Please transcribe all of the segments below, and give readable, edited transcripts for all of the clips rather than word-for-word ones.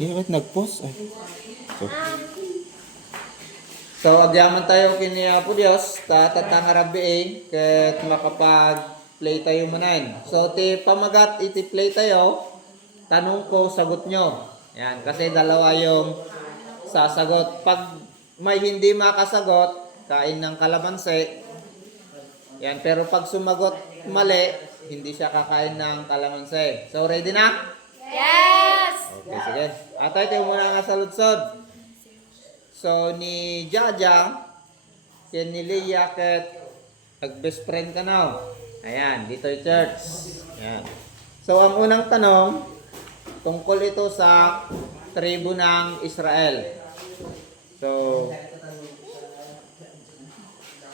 Di ba't nag-post? Ay. So, agyaman tayo kini Apo Dios, tatatang arabi ket makapag-play tayo manan. So, ti pamagat iti play tayo, tanong ko, sagot nyo. Yan, kasi dalawa yung sasagot. Pag may hindi makasagot, kain ng kalamansi. Yan, pero pag sumagot mali, hindi siya kakain ng kalamansi. So, ready na? Yes! Okay, sige. Atay, tayo muna nga sa lutsod. So, ni Jaja, yan ni Leah, ket nag-best friend ka na. Ayan, dito yung church. Ayan. So, ang unang tanong, tungkol ito sa tribu ng Israel. So,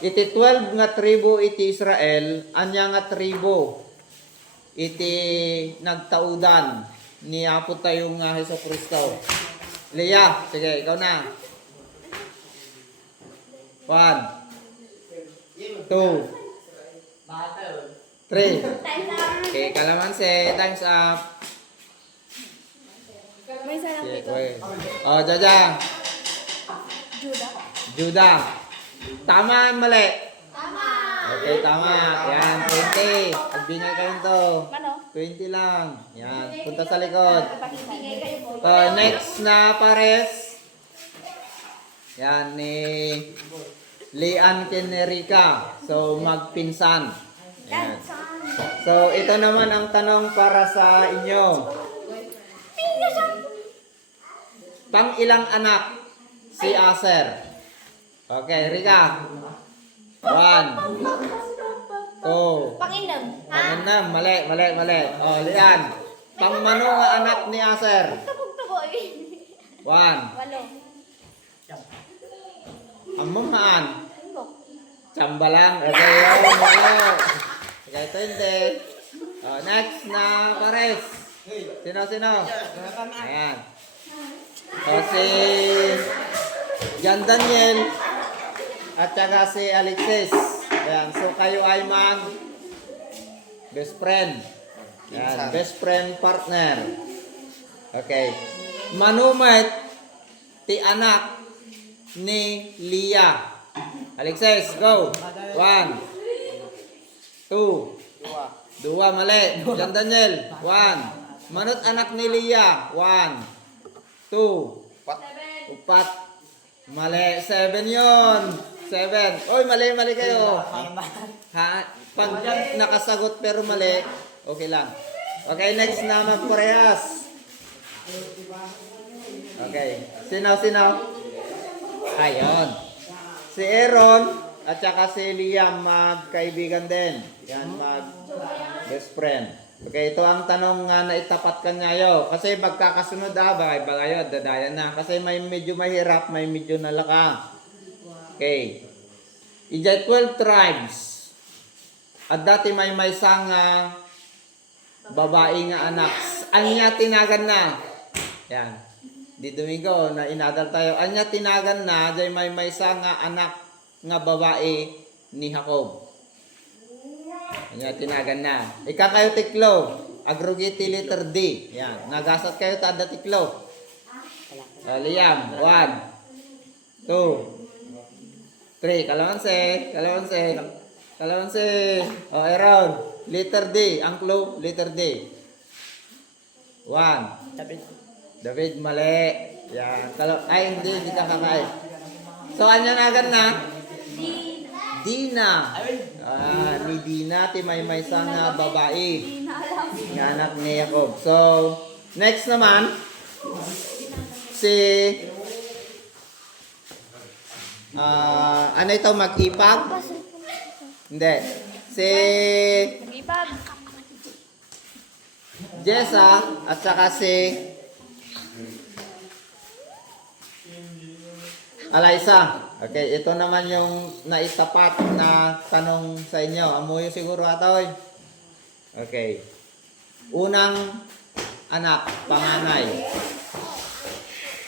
iti 12 nga tribu iti Israel, anya nga tribu iti nagtaudan ni Apo tayong Hesus Kristo. Leah, sige, ikaw na. 1, 2, 3. Okay, kalamansi, time's up. May isa lang Okay, dito. okay. Oh, Jaja. Judah. Judah. Tama, mali. Tama! Okay, tama. Yan, 20. Pagbingay kayo to. Ano? 20 lang. Yan, punta sa likod. Bigay kayo po. Next na pares. Yan, ni Lian Kenerica. So, magpinsan. Yan. So, ito naman ang tanong para sa inyo. Pang ilang anak si Aser? Okay, Rika. 1, 2, Panginom. Panginam, mali. Oh, Lian. Pang mano nga anak ni Aser? Tugtog-tugo eh. 1. Walo. Among haan. Tugtog. Chamba lang. Okay, yun. Walo. Okay, 20. Oh, next na pares. Sino? Ayan. So, si Jan Daniel at saka si Alexis. Ayan. So, kayo ay mag best friend. Ayan. Best friend partner. Okay. Manumet ti anak ni Leah. Alexis, go. 1, 2, 2, mali. Jan Daniel, 1. Manot anak ni Leah, 1, 2, 4, mali. 7 yon. 7. Oy, mali kayo. Ha? Pag nakasagot pero mali, okay lang. Okay, next na magparehas. Okay. Sino? Ayun. Si Aaron at saka si Liam magkaibigan din. Yan, best friend. Okay, ito ang tanong nga na itapat kanyayo. Kasi magkakasunod bagayo, dadayan na. Kasi may medyo mahirap, may medyo nalaka. Okay. Ija 12 tribes. At dati may isang babae nga anak. Anya tinagan na. Yan. Di Domingo na inadal tayo. Anya tinagan na, dahil may isang anak nga babae ni Jacob. Anya tinagan na. Ika kayo tiklo. Agrugiti letter D. Yan. Nagasat kayo tada tiklo. Liam. 1, 2, 3. Kalamansi. O, Aaron. Letter D. Ang clue, letter D. 1. David, mali. Yan. Ay, hindi ka kakain. So, anya nagan na? Dina. Ni Dina, ti may isang babae. Nga anak ni Jacob. So, next naman, si ano ito, mag-ipag? Hindi. Si Nag-ipag. Jessa at saka si Alaysa. Okay, ito naman yung naitapat na tanong sa inyo. Amuyo siguro atoy. Okay. Unang anak, panganay.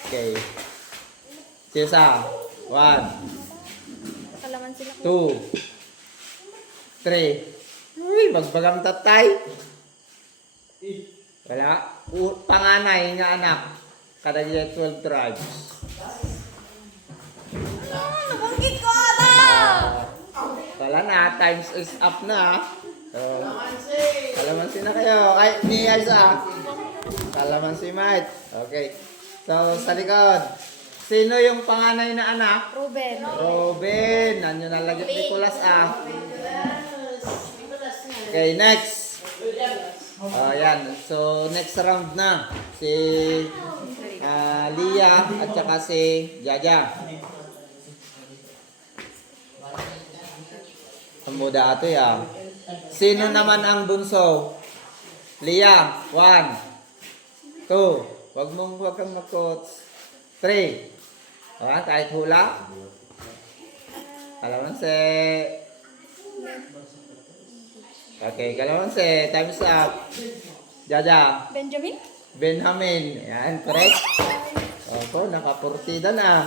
Okay. Jessa. 1, Kalaman sila. 2, 3. Uy, magbagang tatay. Wala. Panganay nga anak. Kadagya 12 tribes. Nabanggit ko ata! Wala na, times is up na. So, kalamansi na kayo. Ay, ni Aiza. Kalamansi, mate. Okay. So, sa likod. Sino yung panganay na anak? Ruben. Robin. Nanyo nalagyan ni Nicolas ah. Okay, next. Yan. So, next round na. Si Lia at saka si Jaja. Ang muda ito ya. Sino naman ang bunso? Lia. 1, 2. Huwag kang mag-coach. 3. Kahit hula. Kalamansi. Okay, kalamansi. Time's up. Jaja. Benjamin. Yan, correct. Opo, naka-portida na.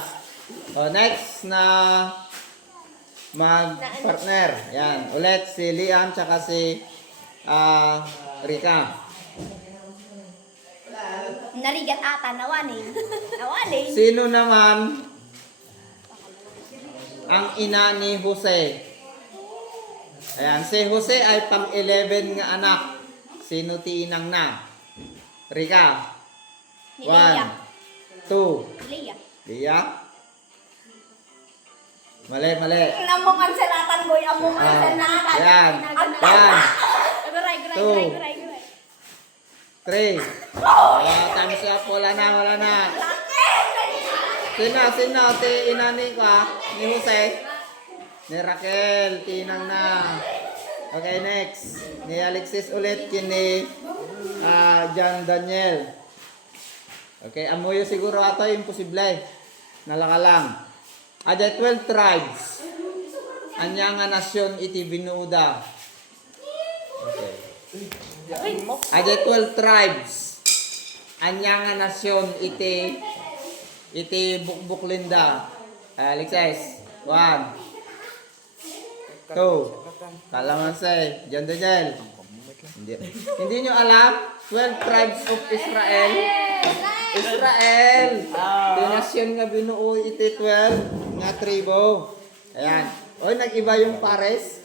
Next na mag-partner. Yan, ulit si Liam tsaka si Rika. Narigat ata, nawaning. Nawaning. Sino naman ang ina ni Jose? Ayan, si Jose ay pang-11 nga anak. Sino tiinang na? Rika. Ni Leia. 2. Leia. Lia. Mali. Namungan sa latan, boy. Amungan sa latan. Yan. 3. Time's up. Wala na. Sino? Inani ka? Ni Jose? Ni Raquel. Tinang na. Okay, next. Ni Alexis ulit. Kini John Daniel. Okay, amoyo siguro ato imposible. Nalaka lang. Ada 12 tribes. Anya nga nasyon iti binuda. Okay. Ada 12 tribes. Anya nga nasyon iti bukbuklinda. Alexis. 1, 2. Kalamansi. John Daniel. Hindi nyo alam? 12 tribes of Israel. Tinasyon nga binuo iti 12 nga tribo. Ayan. Oy, nag-iba yung pares.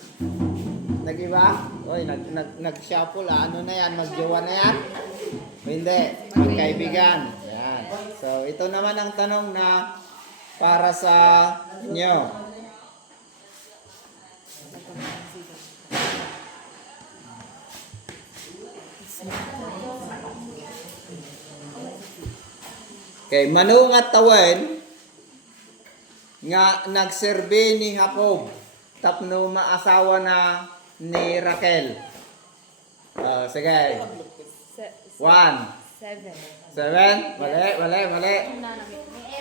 Nag-iba? Oy, nag-shuffle Ano na yan? Magjowa na yan? O hindi. Magkaibigan. Ayan. So, ito naman ang tanong na para sa inyo. Okay, manungat tawen nga nagserbe ni Jacob tapno maasawa na ni Raquel. Sige. 1. 7. Mali.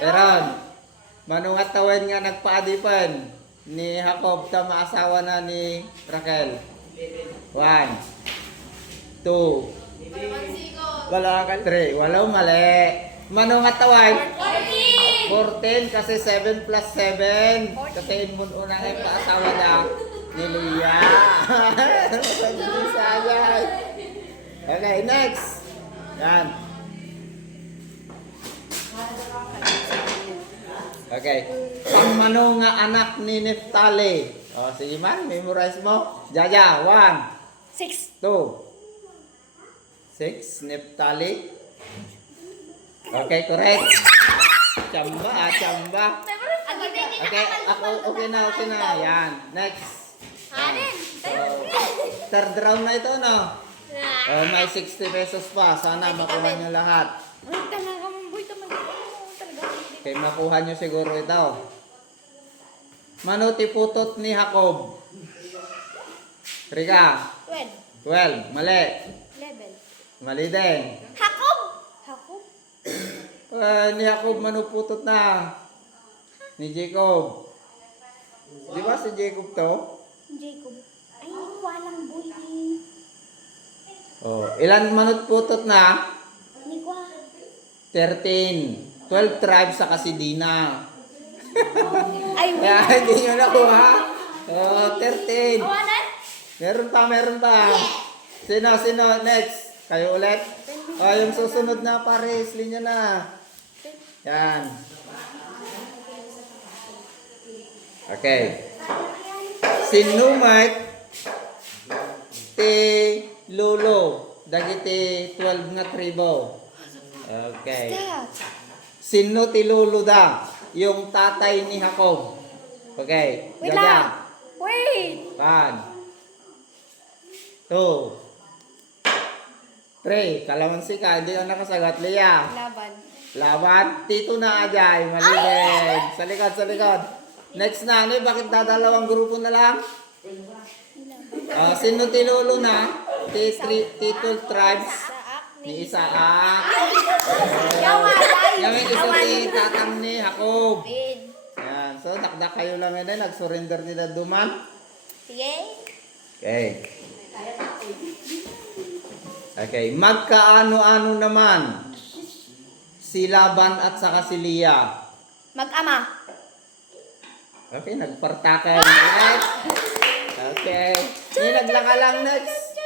Eron. Manungat tawen nga nagpaadipan ni Jacob ta maasawa na ni Raquel. 1, 2. Wala ka 3. Wala mali. Manungat tawag? 14 kasi 7 plus 7. Kasi inmun unang ay paasawa na ni Lia. Okay, next. Yan. Okay. Pangmano nga anak ni Neftali. Sige man, memorize mo. Jaja, 1, 6. 2, 6, Neftali. Okay, correct. Chamba. Okay na. Yan. Next. Third round na ito, no? May 60 pesos pa. Sana makuha nyo lahat. Okay, makuha nyo siguro ito. Manuti putot ni Jacob. Rika. 12. Mali. 11. Mali din. Jacob. Ni Jacob manuputot na. Ni Jacob. Di ba si Jacob to? Jacob. Ay, walang boy. Ilan manutputot na? Ni Kwa. 13. 12 tribes sa Kasidina. Ay, Kaya hindi nyo nakuha. 13. Awanan? Meron pa. Sino? Next. Kayo ulit? Yung susunod na pares, linya na. Yan. Okay. Sinumait ti lulo dagiti 12 nga tribo. Okay. Sino ti lulo da? Yung tatay ni Jacob. Okay. Wait Gaga. lang. Wait. 1 2 3. Kalamansi ka, hindi ka nakasagot. Lia. Laban. Laban. Tito na ajay. Maligid. Sa likod, sa likod. Next na. Ano, bakit dadalawang grupo na lang? Sino ti lulo na? Tito tribes ni Isaac. Yung isa ti tatang ni Jacob. Yan. So, dakdak kayo lang yun. Nag-surrender nila duman. Sige. Okay. Okay. Magkaano-ano naman si Laban at saka si Lia. Mag-ama. Okay. Nagpartaka yung next. Okay. Nilagla ka lang next.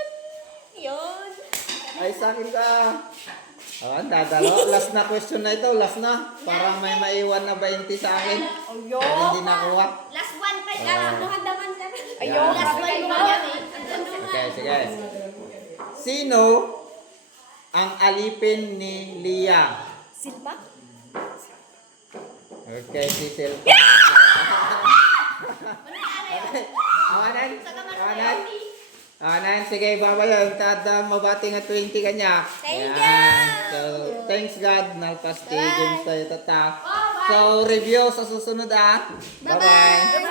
Yun. Ay, sa akin ka. Dadalo. Last na question na ito. Last na. Parang may maiwan na 20 sa akin. Ayun. Pero hindi nakuha. Last one pa Nahandaman ka. Ayun. Last one mo. Okay, sige. Sino ang alipin ni Lia? Silpa? Okay, si Silpa. Okay. Awanan. Awanan. Sige, babayo. Tada mabati nga 20 kanya. Thank Yan. So, thanks God. Nalpas games tayo tata. So, review sa susunod ah. Bye-bye.